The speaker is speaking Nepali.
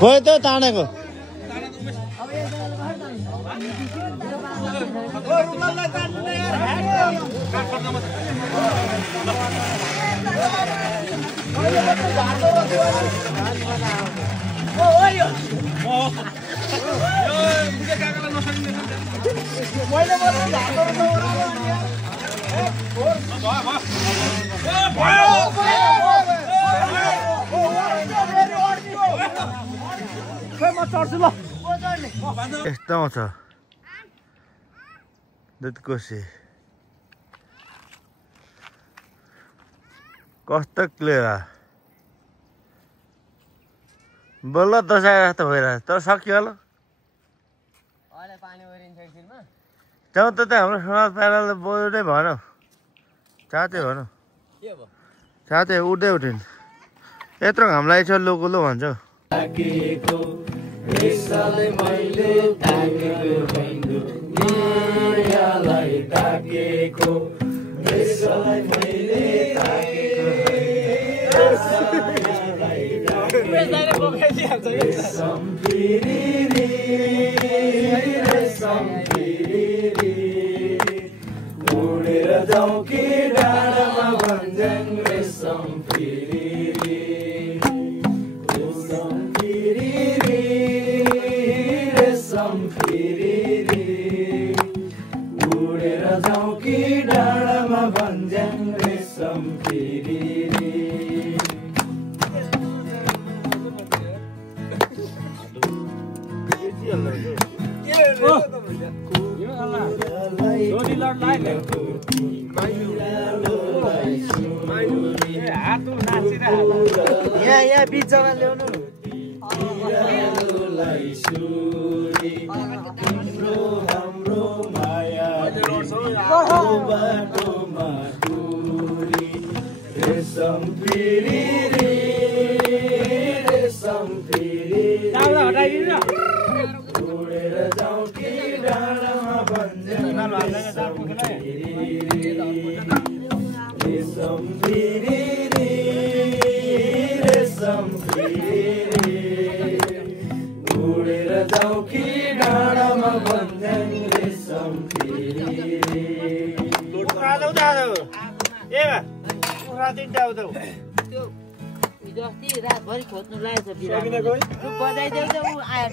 खोइ त तानेको यस्तो आउँछ दुधकोसी कस्तो क्लियर बल्ल दसाएर जस्तो भइरहेछ तर सकियो होला जाउँ त हाम्रो समाज प्यानलले बोल्नु नै भएन चाहते भनौँ चाहते उठ्दै उठिन् यत्रो घाम लागेको छ लोकुलो भन्छ उडेर जाउँ कि डाँडामा भन्छन् रेशम फिरी रेशम फिरी उडेर जाउँ कि डाँडामा भन्छन् रेशम फिरी यहाँ बिचमा ल्याउनु हाम्रो माया बाटोमा दूरी रेशम फिरी रेशम फिरी उडेर जाउँ कि डाँडामा भन्छन् रेशम फिरी रेशम फिरी उडेर जाउँ कि डाँडामा भन्छन् रेशम फिरी अस्ति रातभरि खोज्नु लागेको छ बजाइदेऊ त ऊ आएर